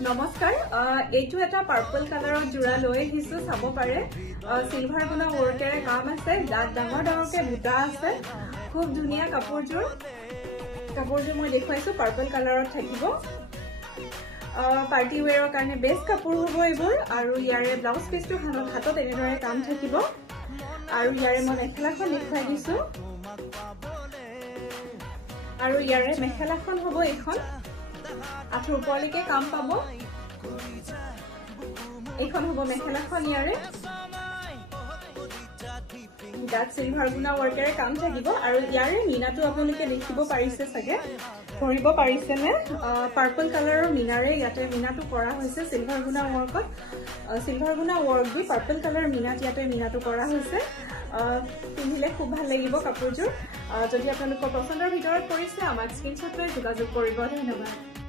নমস্কাৰ এইটো এটা পাৰ্পল কালাৰৰ জোৰা লৈ আহিছো চাব পাৰে সিলভাৰ গুণা ওৰ্কেৰে কাম আছে ডাঙৰ ডাঙৰকে বুটা আছে খুব ধুনিয়া কাপোৰজোৰ মই দেখুৱাইছো পাৰ্পল কালাৰত থাকিব পাৰ্টি ওৱেৰৰ কাৰণে বেষ্ট কাপোৰ হ'ব এইবোৰ আৰু ইয়াৰে ব্লাউজ পিছটো হাতত এনেদৰে কাম থাকিব আৰু ইয়াৰে মই মেখেলাখন দেখুৱাই দিছো আৰু ইয়াৰে মেখেলাখন হ'ব এখন আঠুৰ ওপৰলৈকে কাম পাব এইখন হ'ব মেখেলাখন ইয়াৰে গাত সিলভাৰ গুণা ওৰ্কেৰে কাম থাকিব আৰু ইয়াৰে মিনাটো আপোনালোকে দেখিব পাৰিছে চাগে ধৰিব পাৰিছে নে পাৰ্পল কালাৰৰ মিনাৰে ইয়াতে মিনাটো কৰা হৈছে সিলভাৰ গুণা ওৰ্কত সিলভাৰ গুণা ওৰ্ক দি পাৰ্পল কালাৰৰ মিনাত ইয়াতে মিনাটো কৰা হৈছে পিন্ধিলে খুব ভাল লাগিব কাপোৰযোৰ যদি আপোনালোকৰ পছন্দৰ ভিতৰত পৰিছে আমাক স্ক্ৰীনশ্বট লৈ যোগাযোগ কৰিব ধন্যবাদ